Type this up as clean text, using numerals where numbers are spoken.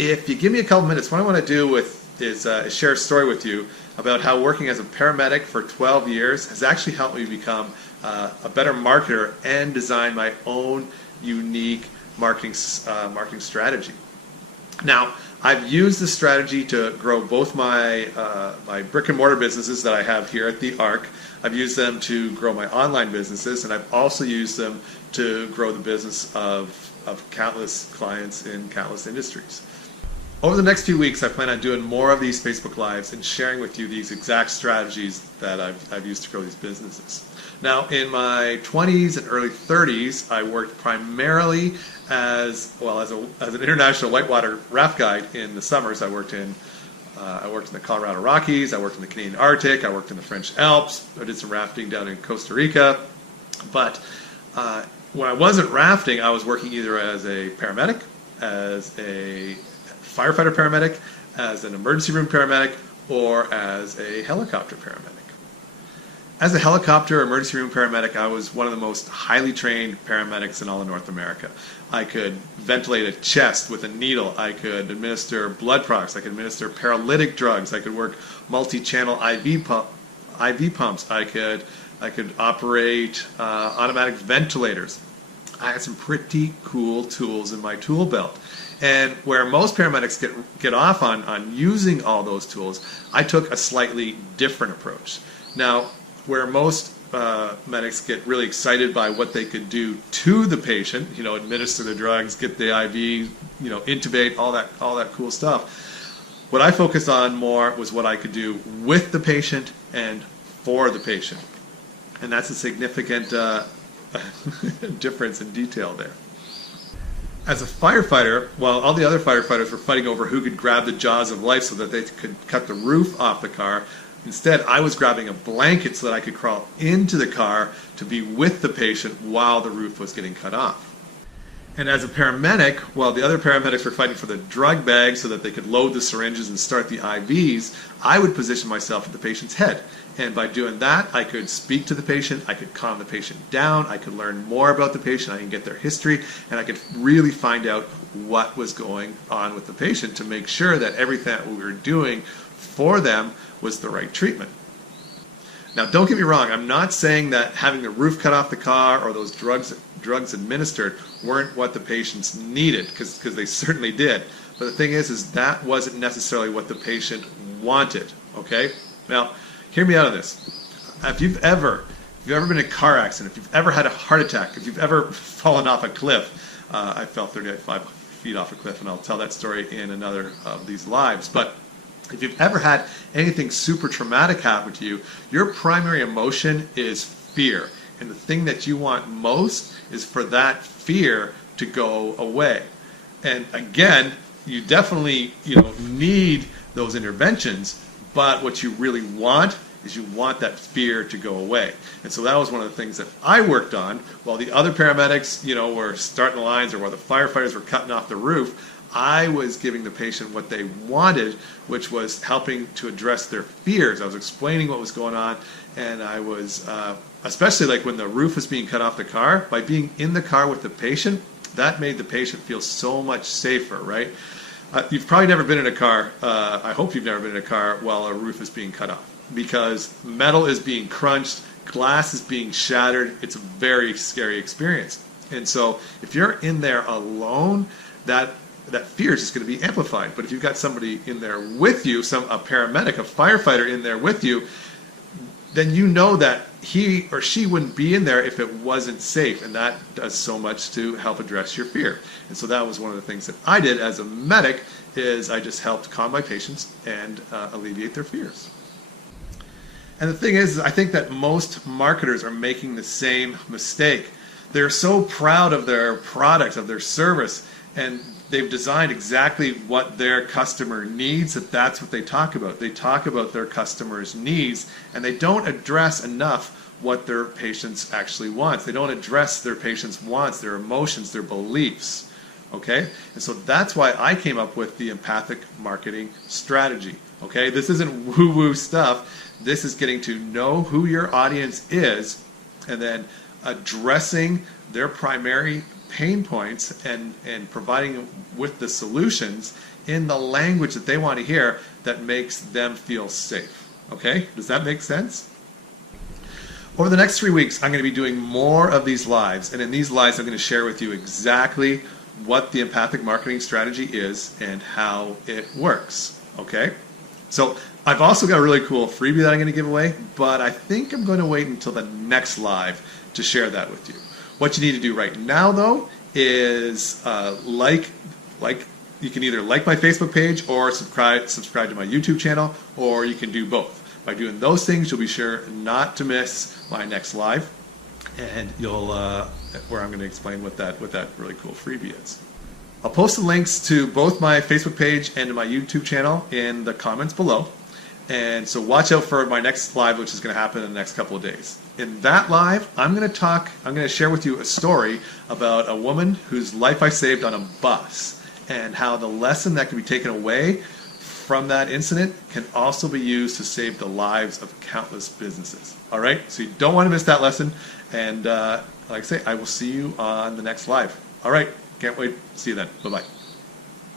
if you give me a couple minutes, what I want to do is share a story with you about how working as a paramedic for 12 years has actually helped me become a better marketer and design my own unique marketing strategy. Now, I've used this strategy to grow both my brick and mortar businesses that I have here at the ARC. I've used them to grow my online businesses, and I've also used them to grow the business of countless clients in countless industries. Over the next few weeks, I plan on doing more of these Facebook Lives and sharing with you these exact strategies that I've used to grow these businesses. Now, in my 20s and early 30s, I worked primarily as an international whitewater raft guide in the summers. I worked in the Colorado Rockies, I worked in the Canadian Arctic, I worked in the French Alps, I did some rafting down in Costa Rica. But when I wasn't rafting, I was working either as a paramedic, as a firefighter paramedic, as an emergency room paramedic, or as a helicopter paramedic. As a helicopter emergency room paramedic, I was one of the most highly trained paramedics in all of North America. I could ventilate a chest with a needle. I could administer blood products. I could administer paralytic drugs. I could work multi-channel IV pumps. I could operate automatic ventilators. I had some pretty cool tools in my tool belt. And where most paramedics get off on using all those tools, I took a slightly different approach. Now, where most medics get really excited by what they could do to the patient, administer the drugs, get the IV, intubate, all that cool stuff. What I focused on more was what I could do with the patient and for the patient. And that's a significant difference in detail there. As a firefighter, while all the other firefighters were fighting over who could grab the jaws of life so that they could cut the roof off the car, instead I was grabbing a blanket so that I could crawl into the car to be with the patient while the roof was getting cut off. And as a paramedic, while the other paramedics were fighting for the drug bag so that they could load the syringes and start the IVs, I would position myself at the patient's head. And by doing that, I could speak to the patient, I could calm the patient down, I could learn more about the patient, I can get their history, and I could really find out what was going on with the patient to make sure that everything that we were doing for them was the right treatment. Now, don't get me wrong, I'm not saying that having the roof cut off the car or those drugs administered weren't what the patients needed, because they certainly did. But the thing is that wasn't necessarily what the patient wanted, okay? Now, hear me out on this. If you've ever been in a car accident, if you've ever had a heart attack, if you've ever fallen off a cliff, I fell 35 feet off a cliff, and I'll tell that story in another of these lives. But if you've ever had anything super traumatic happen to you, your primary emotion is fear. And the thing that you want most is for that fear to go away. And again, you definitely need those interventions, but what you really want is you want that fear to go away. And so that was one of the things that I worked on while the other paramedics were starting the lines, or while the firefighters were cutting off the roof. I was giving the patient what they wanted, which was helping to address their fears. I was explaining what was going on, and I was, especially like when the roof was being cut off the car, by being in the car with the patient, that made the patient feel so much safer, right? You've probably never been in a car, I hope you've never been in a car while a roof is being cut off, because metal is being crunched, glass is being shattered. It's a very scary experience. And so if you're in there alone, that fear is just going to be amplified. But if you've got somebody in there with you, a paramedic, a firefighter in there with you, then you know that he or she wouldn't be in there if it wasn't safe. And that does so much to help address your fear. And so that was one of the things that I did as a medic, is I just helped calm my patients and alleviate their fears. And the thing is, I think that most marketers are making the same mistake. They're so proud of their product, of their service, and they've designed exactly what their customer needs, that's what they talk about. They talk about their customers' needs, and they don't address enough what their patients actually want. They don't address their patients' wants, their emotions, their beliefs. Okay? And so that's why I came up with the Empathic Marketing Strategy. Okay? This isn't woo-woo stuff. This is getting to know who your audience is, and then addressing their primary pain points and providing them with the solutions in the language that they want to hear that makes them feel safe. Okay? Does that make sense? Over the next 3 weeks, I'm going to be doing more of these lives, and in these lives, I'm going to share with you exactly what the empathic marketing strategy is and how it works. Okay? So I've also got a really cool freebie that I'm going to give away, but I think I'm going to wait until the next live to share that with you. What you need to do right now, though, is you can either like my Facebook page or subscribe to my YouTube channel, or you can do both. By doing those things, you'll be sure not to miss my next live, and you'll where I'm going to explain what that really cool freebie is. I'll post the links to both my Facebook page and to my YouTube channel in the comments below. And so watch out for my next live, which is going to happen in the next couple of days. In that live, I'm going to share with you a story about a woman whose life I saved on a bus, and how the lesson that can be taken away from that incident can also be used to save the lives of countless businesses. All right, so you don't want to miss that lesson. And like I say, I will see you on the next live. All right, can't wait. See you then. Bye-bye.